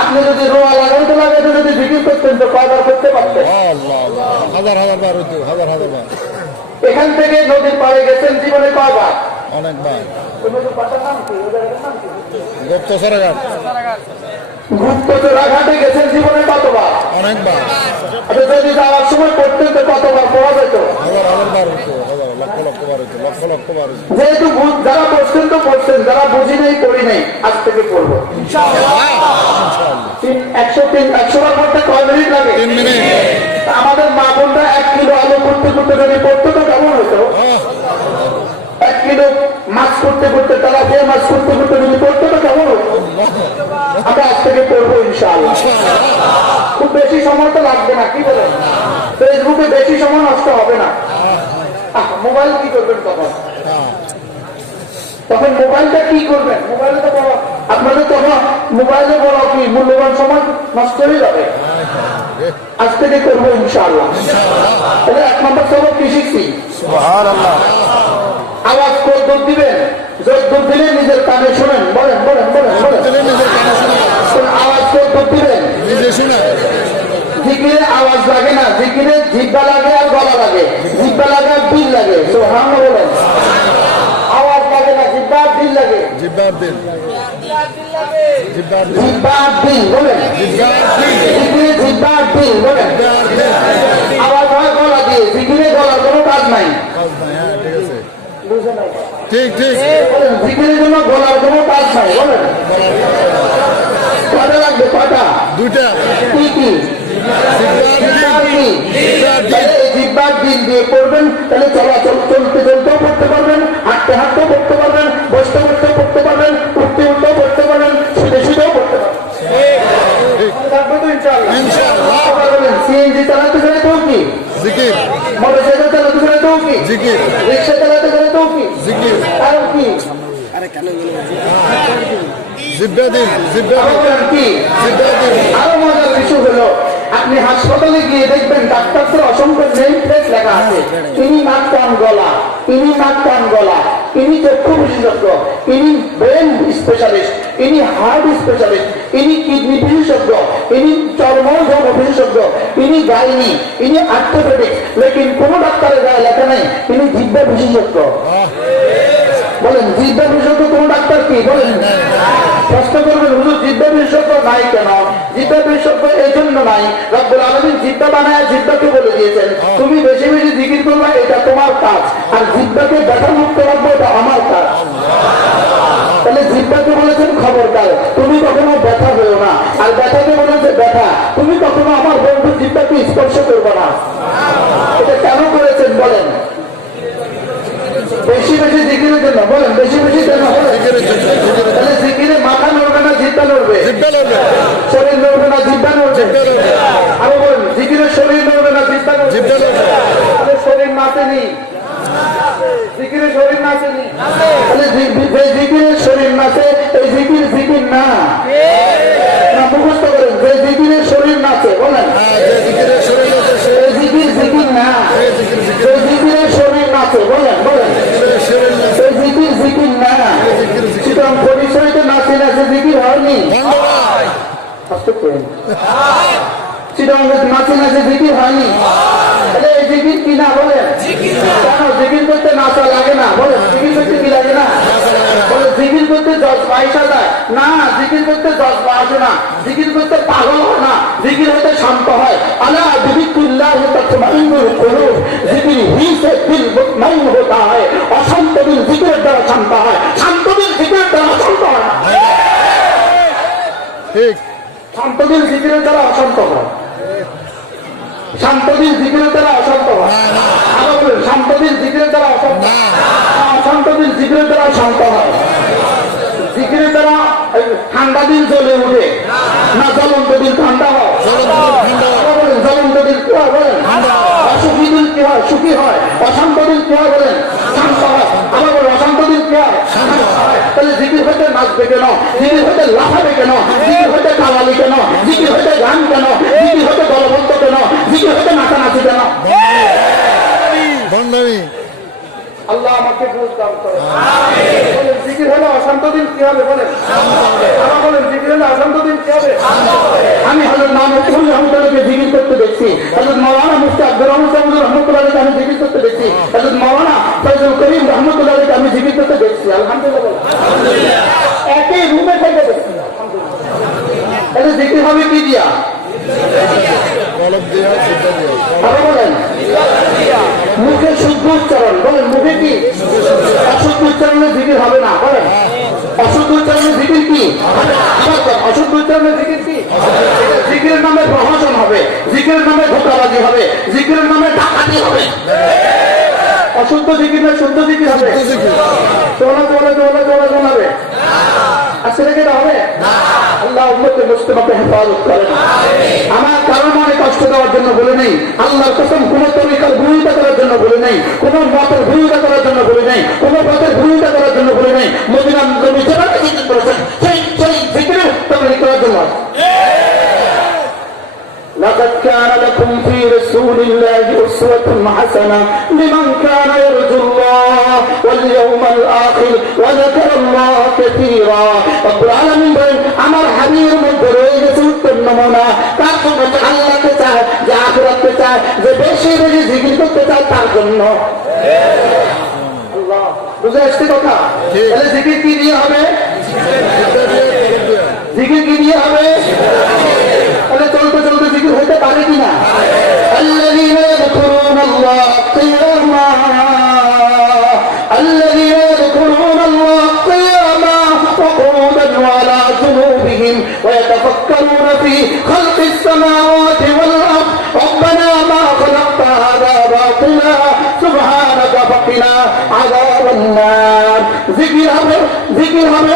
আপনি যদি রোয়া লাগাইতে লাগাইতে যদি জিকির করতেন তো কয়বার করতে পারতেন? হাজার হাজার বার হইতো, হাজার হাজার বার। এখান থেকে নদীর পাড়ে গেছেন জীবনে কয়বার? অনেকবার। গুপ্তচরাঘাটে গেছেন জীবনে কতবার? অনেকবার। আচ্ছা, যদি যাওয়ার সময় পড়তেন তো কতবার পড়া যেত? হাজার হাজার বার হইতো, লক্ষ লক্ষ বার হইতো, লক্ষ লক্ষ বার হইতো। যেহেতু যারা পড়ছেন তো পড়ছেন, যারা বুঝি নেই পড়ি নেই, আজ থেকে পড়বো 100 বার পড়তে কয় মিনিট লাগে? 3 মিনিট। আমাদের মা বোনরা 1 কিলো আলু করতে করতে যদি পড়তো তো কেমন হতো? 1 কিলো মাছ করতে করতে, তারা যে মাছ করতে করতে যদি পড়তো তো কেমন হতো? আমরা আজ থেকে পড়বো ইনশাআল্লাহ। খুব বেশি সময় তো লাগবে না, কি বলেন? ফেসবুকে বেশি সময় নষ্ট হবে না। মোবাইল কি করবেন তখন? তখন মোবাইলটা কি করবেন? মোবাইলে তো বড়, আপনাদের তখন মোবাইলে বড় কি মূল্যবান সময় নষ্ট হয়ে যাবে। আজ থেকে করবো ইনশাআল্লাহ। তাহলে 1 নম্বর সবক কি শিখছি? সুবহানাল্লাহ। আওয়াজ করে দৌড় দিবেন, জোর দৌড় দিলে নিজের কানে শোনেন। বলেন বলেন বলেন বলেন। আওয়াজ করে দৌড় দিবেন, নিজে শুনেন। জিকিরে আওয়াজ লাগে না, জিকিরে জিহ্বা লাগে আর গলা লাগে, জিহ্বা লাগে আর দিল লাগে। সুবহানাল্লাহ বলেন। আওয়াজ লাগে না, জিহ্বা আর দিল লাগে। জিহ্বার দিল, জিহ্বার দিল, জিহ্বা আর দিল বলেন। জিকিরে জিহ্বা আর দিল বলেন। আওয়াজ হয় গলা দিয়ে, জিকিরে গলার কোনো কাজ নাই। ঠিক ঠিক। জিকিরের জন্য গলার কোনো কাজ নাই। বলেন কয়টা লাগবে? কয়টা? 2টা। কি কি? জিহ্বার দিন দিয়ে পড়বেন, তাহলে চলাচল চলতে চলতেও পড়তে পারবেন, হাঁটতে হাঁটতেও পড়তে পারবেন, বসতে বসতেও পড়তে পারবেন, উঠতে উঠতেও পড়তে পারবেন, শুতে শুতেও পড়তে পারবেন। সিএনজি চালাতে গেলে তো কি জিকির, মোটরসাইকেল চালাতে গেলে তো কি জিকির, রিক্সা চালাতে গেলে তো কি জিকির, আর কি জিহ্বা দিল, জিহ্বা কি আরো মজার বিষয় হলো, আপনি হাসপাতালে গিয়ে দেখবেন ডাক্তারদের অসংখ্য নেম প্লেট লেখা আছে। ইনি নাক কান গলা, ইনি নাক কান গলা, ইনি চক্ষু বিশেষজ্ঞ, ইনি ব্রেন স্পেশালিস্ট, ইনি হার্ট স্পেশালিস্ট, ইনি কিডনি বিশেষজ্ঞ, ইনি চর্মরোগ বিশেষজ্ঞ, ইনি গাইনি, ইনি আর্থোপেডিক। লেকিন কোন ডাক্তারের গায়ে লেখা নাই ইনি জিহ্বা বিশেষজ্ঞ। বলেন জিহ্বা বিশেষজ্ঞ কোন ডাক্তার কি? বলেন। প্রশ্ন করবেন হুজুর জিহ্বা বিশেষজ্ঞ নাই কেন? জিহ্বা বিশেষজ্ঞ এই জন্য নাই, রব্বুল আলামিন জিহ্বা বানায় জিহ্বাকে বলে দিয়েছেন তুমি বেশি বেশি জিকির করবা, এটা তোমার কাজ, আর জিহ্বাকে ব্যথা মুক্ত রাখবো, এটা আমার কাজ। তাহলে জিহ্বাকে বলেছেন খবরদার, তুমি কখনো ব্যথা হয়েও না, আর ব্যথাকে বলেছে ব্যথা, তুমি কখনো আমার বন্ধু জিহ্বাকে স্পর্শ করবো না। এটা কেন করেছেন বলেন? বেশি বেশি জিকিরের জন্য। বলেন বেশি বেশি কেন? তাহলে জিকিরে মাথা নড়বে না জিহ্বা নড়বে? শরীর নড়বে না জিহ্বা নড়বে? আরো বলেন জিকিরে শরীর নড়বে না জিহ্বা নড়বে? তাহলে শরীর নাচেনি, জিকিরে শরীর নাচেনি। তাহলে জিকিরে শরীর নাচে, এই জিকির জিকির না। মুখস্থ করেন, যে জিকিরে শরীর নাচে। বলেন জিকির জিকির না, যে জিকিরে শরীর নাচে। বলেন বলেন জিকির জিকির না। সুতরাং পরিচয়তে নাচে নাচে জিকির হয়নি। চিরং নাচে নাচে জিকির হয়নি। তাহলে এই জিকির কি না? বলেন কেন জিকির করতে নাচা লাগে না? বলেন জিকির করতে কি লাগে না? বলে জিকির করতে জজবা আসা যায় না, জিকির করতে জজবা আসে না, জিকির করতে পাগল হয় না, জিকির হতে শান্ত হয়। আলা বিযিকরিল্লাহি তাতমাইন্নুল কুলুব, জিকির হি সে দিল মুতমাইন হোতা হয়। অশান্ত দিল জিকিরের দ্বারা শান্ত হয়, শান্ত দিল জিকিরের দ্বারা অশান্ত হয় না। ঠিক। শান্ত দিল জিকিরের দ্বারা অশান্ত হয়, শান্ত দিল জিকিরের দ্বারা অশান্ত হয়। আরো বলেন শান্ত দিল জিকিরের দ্বারা অশান্ত, অশান্ত দিল জিকিরের দ্বারা শান্ত হয়। জিকিরের দ্বারা ঠান্ডা দিল জ্বলে উঠে না, জ্বলন্ত দিল ঠান্ডা হয়। বলেন জ্বলন্ত দিল কি হয়? বলেন অসুখী দিল কি হয়? সুখী হয়। অশান্ত দিল কি হয়? বলেন শান্ত হয়। আবার বলেন অশান্ত দিল কি হয়? তাহলে জিকির হইতে নাচবে কেন? জিকির হইতে লাফাবে কেন? জিকির হইতে কালালি কেন? জিকির হইতে গান কেন? জিকির হইতে দলবদ্ধ কেন? জিকির হইতে নাচানাচি কেন? আল্লাহ আমাকে বুঝ দান করেন। বলেন জিকির হলে অশান্ত দিন কি হবে? বলেন আবার বলেন জিকির কি হবে? আমি হযরত মাহমুদ হুজুর রহমতুল্লাহকে জিকির করতে দেখছি, হযরত মাওলানা মুফতি আব্দুর রহমান সাহেব হুজুর রহমতুল্লাহকে আমি জিকির করতে দেখছি, হযরত মাওলানা ফয়জুল করিম রহমতুল্লাহকে আমি জিকির করতে দেখছি। আলহামদুলিল্লাহ। একই রুমে থেকে দেখছি। এটা জিকির হবে কি দিয়া? কলম দিয়া সিদ্ধা দিয়া আরো বলেন, মুখে শুদ্ধ উচ্চারণ। বলেন মুখে কি? অশুদ্ধ উচ্চারণে জিকির হবে না। বলেন অশুদ্ধ উচ্চারণে জিকির কি? অশুদ্ধ উচ্চারণে জিকির কি? জিকিরের নামে প্রহসন হবে, জিকিরের নামে ধোঁকাবাজি হবে, জিকিরের নামে ডাকাতি হবে। অশুদ্ধ জিকির না শুদ্ধ জিকির হবে? তোলা তোলা তোলা তোলা শোনাবে আসলে কি হবে? আল্লাহ উম্মতে মুসলিমাকে হেফাজত করেন। আমার কারো মনে কষ্ট দেওয়ার জন্য বলে নেই, আল্লাহর কসম কোন তরিকার ভূমিকা করার জন্য বলে নেই, কোন মতের ভূমিকা করার জন্য বলে নেই, কোন পথের ভূমিকা করার জন্য বলে নেই। মদিনা নবী যেভাবে জিকির করেছেন সেই জিকিরের তবলিগ করার জন্য। لقد كان لكم في رسول الله أسوة حسنة لمن كان يرجو الله واليوم الآخر وذكر الله كثيرا। رب العالمين বলেন আমার হাবিবের মধ্যে রয়ে গেছে উত্তম নমুনা। তার জন্য আল্লাহকে চায়, যে আখিরাতকে চায়, যে বেশি বেশি জিকির করতে চায় তার জন্য। আল্লাহ বুঝে আসছে কথা? তাহলে জিকির কি দিয়ে হবে? জিকির কি দিয়ে হবে? তাহলে চলতে চলতে জিকির হইতে পারে কিনা? আল্লাযীনা ইয়াযকুরুনাল্লাহ কিয়ামা আল্লাযীনা ইয়াযকুরুনাল্লাহ কিয়ামা ওয়া qu'udan ওয়া আলা জুনুবিহিম ওয়া ইয়াতাফাক্কারুনা ফি খালকিস সামাওয়াতি ওয়াল আরদ রব্বানা মা খালাকতা হাযা বাতিলা সুবহানাকা ফাকিনা আযাবান নার। জিকির হবে, জিকির হবে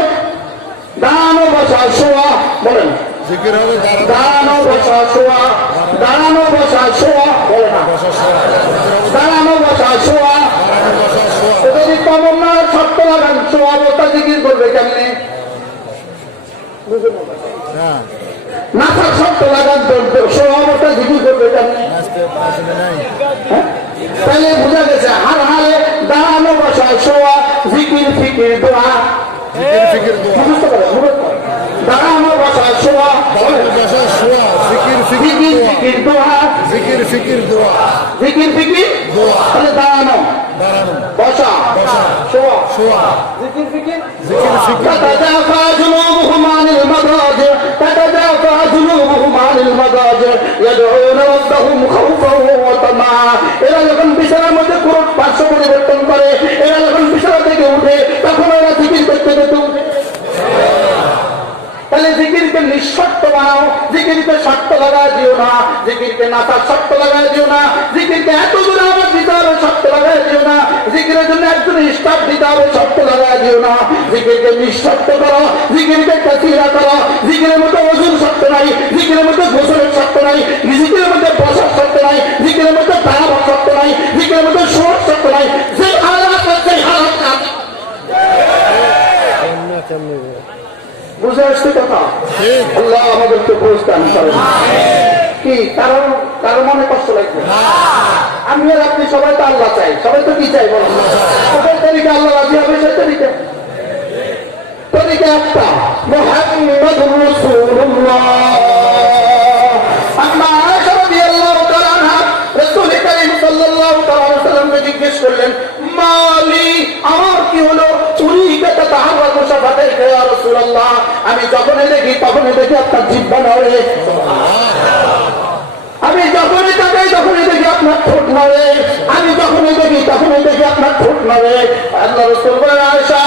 দাঁড়ানো বসা শোয়া। বলেন জিকির হবে দাঁড়ানো বসা শোয়া, দাঁড়ানো বসা শোয়া। বলে না দাঁড়ানো বসা শোয়া। যদি কমনার শর্ত লাগান শোয়া অবস্থা জিকির করবে কেমনে? হ্যাঁ মাথার শর্ত লাগান শোয়া অবস্থা জিকির করবে কেমনে? হ্যাঁ? তাহলে বোঝা গেছে হার হারে দাঁড়ানো বসা শোয়া জিকির ফিকির দোয়া। জিকির ফিকির দোয়া বুঝতে পারেন? দাঁড়ানো বসা শোয়া বসা শোয়া জিকির ফিকির জিকির দোয়া ফিকির দোয়া। জিকির ফিকির দোয়া জিকির ফিকির দোয়া তাহলে দাঁড়ানো দাঁড়ানো বসা বসা শোয়া শোয়া জিকির ফিকির। জিকির ফিকির تتجافى جنوبهم عن المضاجع تتجافى جنوبهم عن المضاجع يدعون ربهم خوفا وطمعا। এরা যখন বিছানার মধ্যে পুরো পার্শ্ব পরিবর্তন করে, এরা যখন বিছানা থেকে উঠে তখন এরা জিকির করতে করতে উঠে। তাহলে জিকিরকে নিঃশর্ত বানাও, জিকিরকে শর্ত লাগা দিও না, জিকিরকে নাচার শর্ত লাগা দিও না, জিকিরকে এত দূরে আমার দিতে হবে শর্ত লাগা দিও না, জিকিরের জন্য একজন স্টাফ দিতে হবে শর্ত লাগা দিও না। জিকিরকে নিঃশর্ত করো, জিকিরকে কাছিরা করো। জিকিরের মধ্যে ওজুর শর্ত নাই, জিকিরের মধ্যে গোসলের শর্ত নাই, জিকিরের মধ্যে বসার শর্ত নাই, জিকিরের মধ্যে দাঁড়াবার শর্ত নাই, জিকিরের মধ্যে শোয়ার শর্ত নাই। যে হালাত আছে হালাত বুঝে আসছে কথা? আল্লাহ আমাদেরকে প্রস্থান করেন। কি কারণ কারো মনে কষ্ট লাগবে? আমি আর আপনি সবাই তো আল্লাহ চাই, সবাই তো কি চাই বলেন? সবাই তরিকা আল্লাহ রাজি হবে সে তরিকা। তরিকা একটা মুহাম্মাদুর রাসূলুল্লাহ। আম্মা আয়েশা রাদিয়াল্লাহু তাআলা আনহা রাসূল করিম সাল্লাল্লাহু তাআলা আলাইহি ওয়াসাল্লামকে জিজ্ঞেস করলেন, মালি আমার কি হলো? আমি যখনই দেখি তখনই দেখি আপনার জিহ্বা নড়ে, আমি যখনই তাকাই তখনই দেখি আপনার ঠোঁট নড়ে, আমি যখনই দেখি তখনই দেখি আপনার ঠোঁট নড়ে। আল্লাহ রাসূল বলেন, আয়েশা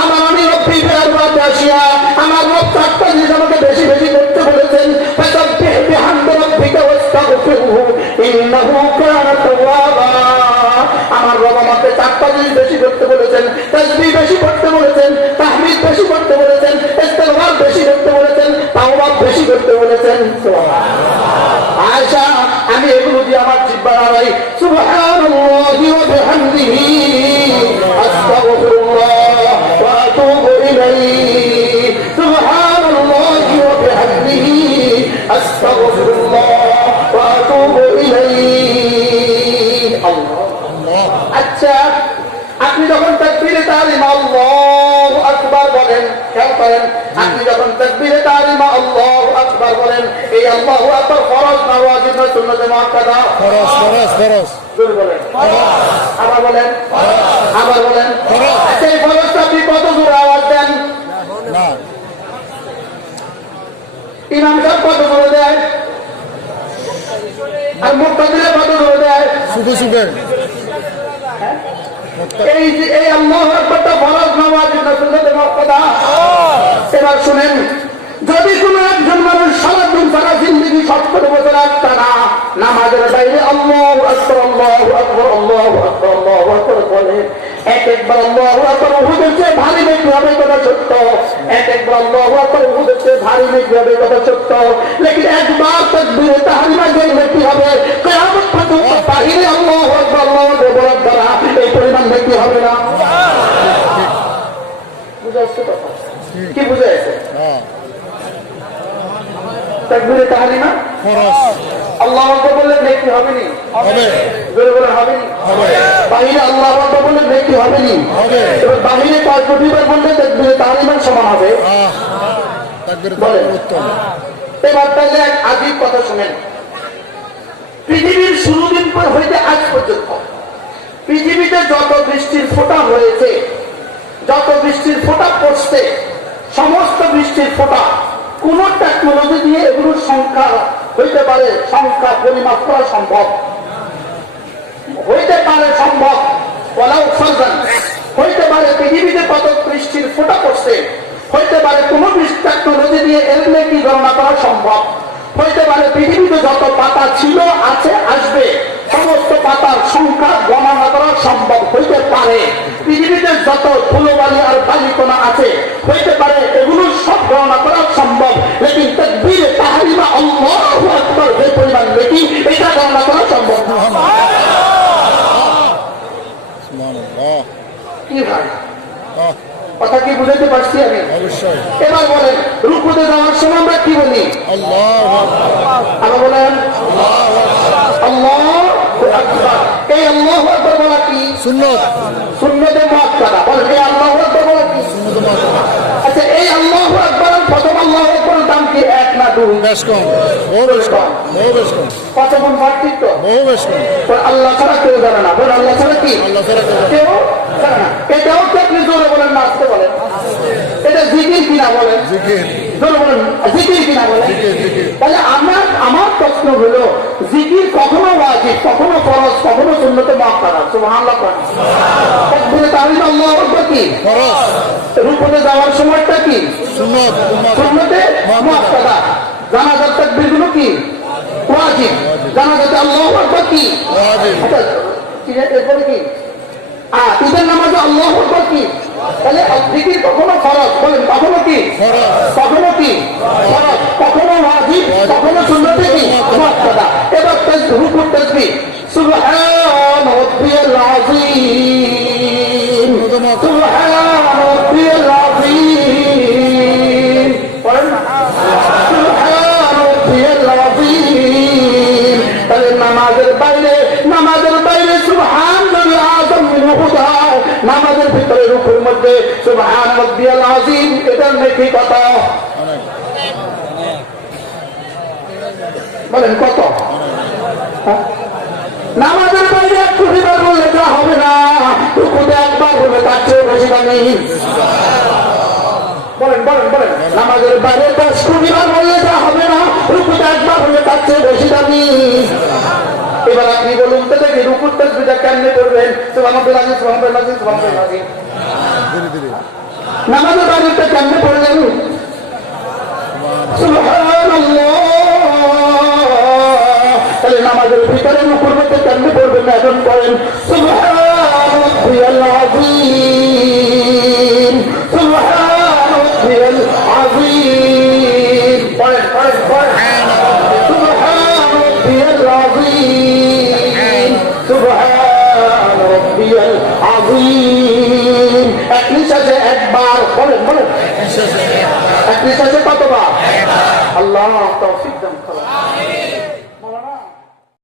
আমার আমি রব্বি বিআরবাতি আশিয়া, আমার রব চারটা জিনিস আমাকে বেশি বেশি করতে বলেছেন। ফাসাব্বিহ বিহামদি রাব্বিকা ওয়াস্তাগফিরহু ইন্নাহু কানা তাওয়াবা। আমার রব আমাকে চারটা জিনিস বেশি করতে বলেছেন, তাসবিহ বেশি করতে বলেছেন, তাহমিদ বেশি করতে বলেছেন, ইস্তিগফার বেশি করতে বলেছেন, তাওবা বেশি করতে বলেছেন। সুবহানাল্লাহ। আয়েশা আমি এগুলো দিয়ে আমার জিহ্বা নাড়াই, সুবহানাল্লাহি ওয়া বিহামদিহি আস্তাগফিরুল্লাহ ওয়া আতুবু ইলাইহি, সুবহানাল্লাহি ওয়া বিহামদিহি আস্তাগফিরুল্লাহ ওয়া আতুবু ইলাইহি। আল্লাহ। আচ্ছা আপনি যখন তাকবীরে তাহরিমা আল্লাহু আকবার বলেন, খেয়াল করেন, আপনি যখন তাকবীরে তাহরিমা আল্লাহু আল্লাহু আকবার ফরজ না ওয়াজিব না সুন্নাতে মুআক্কাদা? ফরজ ফরজ ফরজ জোরে বলেন। আবার বলেন, আবার বলেন। আচ্ছা, এই ফরজটা আপনি কত জোরে আওয়াজ দেন? না ইমাম সাহেব কত জোরে দেয়? আর মুক্তাদিরা কত জোরে দেয়? সুখে সুখে এই যে এই আল্লাহু আকবারটা ফরজ না ওয়াজিব না সুন্নাতে মুআক্কাদা? এবার শুনেন, যদি কোনো একজন মানুষ সারাদিন সারা জিন্দগি 70 বছর টানা নামাজের বাইরে আল্লাহু আকবার আল্লাহু আকবার আল্লাহু আকবার আল্লাহু আকবার বলে, এক একবার আল্লাহু আকবার উহুদের চেয়ে ভারী নেকি হবে কথা সত্য, এক একবার আল্লাহু আকবার উহুদের চেয়ে ভারী নেকি হবে কথা সত্য, লেকিন একবার তাকবীরে তাহরিমা গেলে কি হবে? কিয়ামত পর্যন্ত বাহিরে আল্লাহু আকবার আল্লাহু আকবার বলার দ্বারা এই পরিমাণ নেকি হবে না। বুঝা যাচ্ছে কথা? কি বুঝা যাচ্ছে? হ্যাঁ তাকবীরে তাহরিমা ফরজ আল্লাহু আকবার বললে নেকি হবে নি? হবে জোরে বলে হবে নি? হবে বাহিরে আল্লাহু আকবার বললে নেকি হবে নি? হবে এবার বাহিরে কয় কোটিবার বললে তাকবীরে তাহরিমার সমান হবে। তাকবীর বলেন। উত্তম এবার তাহলে এক আজীব কথা শুনেন, পৃথিবীর শুরু দিন পর হইতে আজ পর্যন্ত পৃথিবীতে যত বৃষ্টির ফোঁটা হয়েছে, যত বৃষ্টির ফোঁটা পড়ছে, সমস্ত বৃষ্টির ফোঁটা কোন টেকনোলজি দিয়ে এগুলোর সংখ্যা হইতে পারে, সংখ্যা পরিমাপ করা সম্ভব হইতে পারে, সম্ভব বলাও সরকার হইতে পারে। পৃথিবীতে কত বৃষ্টির ফোঁটা পড়ছে হইতে পারে, কোন টেকনোলজি দিয়ে এর কি গণনা করা সম্ভব হইতে পারে। পৃথিবীতে যত পাতা ছিল, আছে, আসবে, সমস্ত পাতার সংখ্যা গণনা করা সম্ভব হইতে পারে। পৃথিবীতে যত ধুলোবালি আর বালিকণা আছে হইতে পারে, এগুলো সব গণনা করা সম্ভব, লেকিন তাকবীরে তাহরিমা আল্লাহু আকবার যে পরিমাণ নেকি এটা গণনা করা সম্ভব না। সুবহানাল্লাহ কি ভাই, কথা কি বুঝাতে পারছি আমি? অবশ্যই এবার বলেন, রুকুতে যাওয়ার সময় আমরা কি বলি? আল্লাহু আকবার আবার বলেন আল্লাহু আকবার। এই আল্লাহু আকবার বলা কি? সুন্নত সুন্নতে মুআক্কাদা। বলেন, এই আল্লাহু আকবার বলা কি? সুন্নত মুআক্কাদা আচ্ছা, এই আল্লাহু আকবার আর প্রথম আল্লাহু আকবারের দাম কি এক না দুই? বেশ কম বহু বেশ কম বহু বেশ কম কত গুণ পার্থক্য? বহু বেশ কম বলেন, আল্লাহ ছাড়া কেউ জানে না। বলেন, আল্লাহ ছাড়া কি আল্লাহ তাআলা কেউ জানে না। এটাও তো আপনি জোরে বলেন না আসতে বলেন, এটা জিকির কিনা বলেন, জিকির জোরে বলেন জিকির কিনা বলেন। জিকির জিকির তাহলে আমার প্রশ্ন হলো, জিকির কখনো ওয়াজিব, কখনো ফরজ, কখনো সুন্নতে মুআক্কাদা। সুবহানাল্লাহ। তাকবীরে তাহরিমা আল্লাহু আকবার কি? ফরজ রুকুতে যাওয়ার সময়টা কি? সুন্নত সুন্নতে মুআক্কাদা। জানাজার তাকবীরগুলো কি? ওয়াজিব। জানাজাতে আল্লাহু আকবার কি? ওয়াজিব আচ্ছা, এরপরে কি? ঈদের নামাজে আল্লাহু আকবার কি? তাহলে জিকির কখনো ফরজ, বলেন কখনো কি? ফরজ কখনো কি? ফরজ, কখনো ওয়াজিব, কখনো সুন্নতে কি? মুআক্কাদা। এবার রুকুর তাসবিহ, সুবহান রাব্বিয়াল আযীম, সুবহান রাব্বিয়াল আযীম। পড়েন না, সুবহান রাব্বিয়াল আযীম। তাহলে নামাজের বাইরে সুবহানাল আযম মিনহু হুদা, নামাজের ভিতরে রুকুর মধ্যে সুবহান রাব্বিয়াল আযীম, এটার নেকি কত? বলেন কত? হ্যাঁ? নামাজের বাইরে একটু বার বললে তা হবে না, রুকুতে একবার বলে তার চেয়ে বেশি দামি। বলেন বলেন বলেন, নামাজের বাইরে 10 কোটি বার বললে তা হবে না, রুকুতে একবার হলে তার চেয়ে বেশি দামি। এবার আপনি বলুন তো দেখি, রুকুর তাসবিহটা কেমনে করবেন? সুবহানাল্লাহ সুবহানাল্লাহ সুবহানাল্লাহ। ধীরে ধীরে নামাজের বাইরেটা কেমনে পড়লেন? সুবহানাল্লাহ। তাহলে নামাজের ভিতরে রুকুর মধ্যে কেমনে পড়বেন না এখন করেন? সুবহান রাব্বিয়াল আযীম, সুবহান রাব্বিয়াল আযীম। পড়েন পড়েন পড়েন, সুবহান রাব্বিয়াল আযীম, সুবহান রাব্বিয়াল আযীম। এক নিঃশ্বাসে একবার বলেন বলেন, এক নিঃশ্বাসে কতবার? আল্লাহ তৌফিক দান করুন।